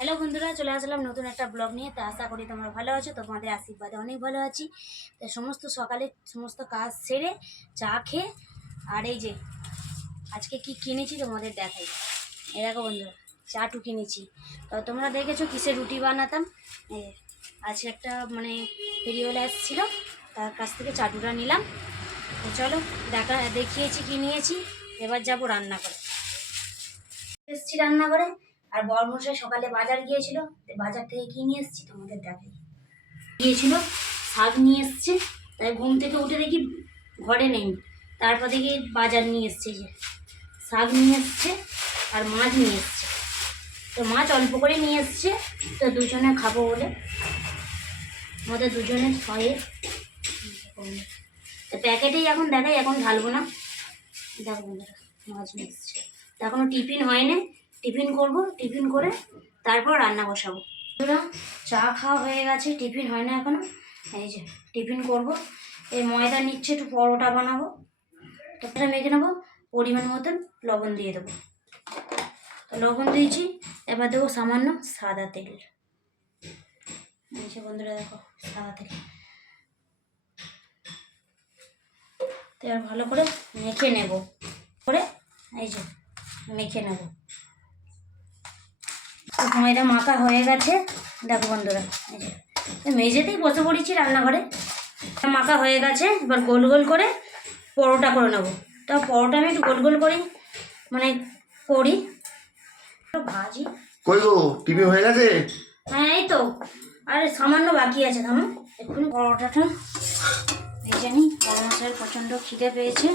Hello বন্ধুরা, চলে আসলাম নতুন একটা ব্লগ নিয়ে। তো আশা করি তোমরা ভালো আছো, তোমাদের আশীর্বাদে অনেক ভালো আছি। তো সকালে সমস্ত কাজ সেরে চা খেয়ে আর এই যে আজকে কি কিনেছি তোমাদের দেখাই। এই দেখো বন্ধুরা, চাটু কিনেছি। তো তোমরা দেখেছো কিসের রুটি বানাতাম। আজকে একটা ফেরিওয়ালা এসেছিলো, তার কাছ থেকে চাটুটা নিলাম। তো চলো দেখিয়েছি কি নিয়েছি। এবার যাবো রান্না করে। এসেছি রান্না করে, আর বরমশাই সকালে বাজার গিয়েছিল। বাজার থেকে কি নিয়ে এসেছি তোমাদের দেখাই। গিয়েছিল, শাক নিয়ে এসছে। তাই ঘুম থেকে উঠে দেখি ঘরে নেই। তারপর দেখি বাজার নিয়ে এসছে, যে শাক নিয়ে এসছে আর মাছ নিয়ে এসছে। তো মাছ অল্প করে নিয়ে এসছে, তো দুজনে খাবো বলে আমাদের দুজনের শয়ে। তো প্যাকেটেই এখন দেখাই, এখন ঢালবো না। দেখো বন্ধুরা, মাছ নিয়ে এসছে। তো এখনো টিফিন হয়নি, টিফিন করব। টিফিন করে তারপর রান্না বসাবো। চা খাওয়া হয়ে গেছে, টিফিন হয় না এখনো। এই যে টিফিন করব। এই ময়দা নিচ্ছে, একটু পরোটা বানাবো। তারপরে মেখে নেবো, পরিমাণ মতন লবণ দিয়ে দেবো। লবণ দিয়েছি, এবার দেবো সামান্য সাদা তেল। এই যে বন্ধুরা দেখো, সাদা তেল। এবার ভালো করে মেখে নেব, করে এই যে মেখে নেব। ময়দা মাখা হয়ে গেছে, দেখো বন্ধুরা। এই যে মেঝেতেই বসে পড়েছি রান্নাঘরে। মাখা হয়ে গেছে, এবার গোল গোল করে পরোটা করে নেবো। তো পরোটা আমি একটু গোল গোল করি, করি ভাজি। কই গো, টিভি হয়ে গেছে? হ্যাঁ এই তো, আর সামান্য বাকি আছে। থামো এক্ষুনি পরোটাটা ভেজে নিই। গরমের প্রচণ্ড খিদে পেয়েছে।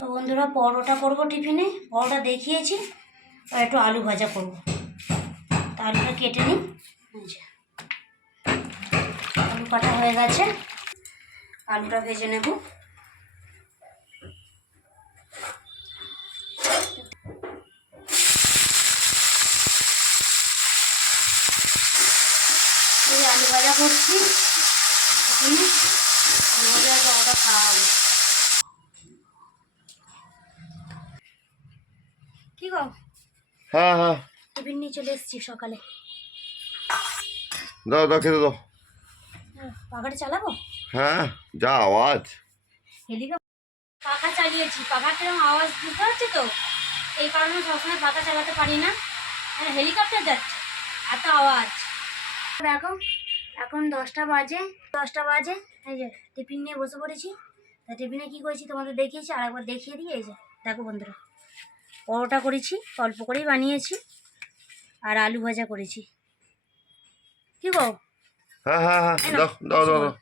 তো বন্ধুরা, পরোটা করবো টিফিনে। পরোটা দেখিয়েছি, আর একটু আলু ভাজা করবো। তা আলুটা কেটে নিই। আলু কাটা হয়ে গেছে, আলুটা ভেজে নেব। এই আলু ভাজা করছি, আলু ভাজা পরোটা খাওয়া হবে। কি গো? হ্যাঁ হ্যাঁ, টিফিন নিয়ে চলে এসেছি সকালে। দাও দাও, খেতে দাও। পাখাটা চালাবো? হ্যাঁ, যা আওয়াজ। হেলিকপ্টার পাখা চালিয়েছি, পাখার কিরকম আওয়াজ বুঝতে পারছি তো। এই কারণে সবসময় পাখা চালাতে পারি না। হেলিকপ্টার যাচ্ছে, এত আওয়াজ। দেখো এখন 10টা বাজে। এই যে টিফিন নিয়ে বসে পড়েছি। তা টিফিনে কী করেছি তোমাদের দেখিয়েছি, আর একবার দেখিয়ে দিই। এই যে দেখো বন্ধুরা, পরোটা করেছি, অল্প করেই বানিয়েছি, আর আলু ভাজা করেছি। কি গো? হ্যাঁ হ্যাঁ হ্যাঁ, দাও দাও দাও দাও।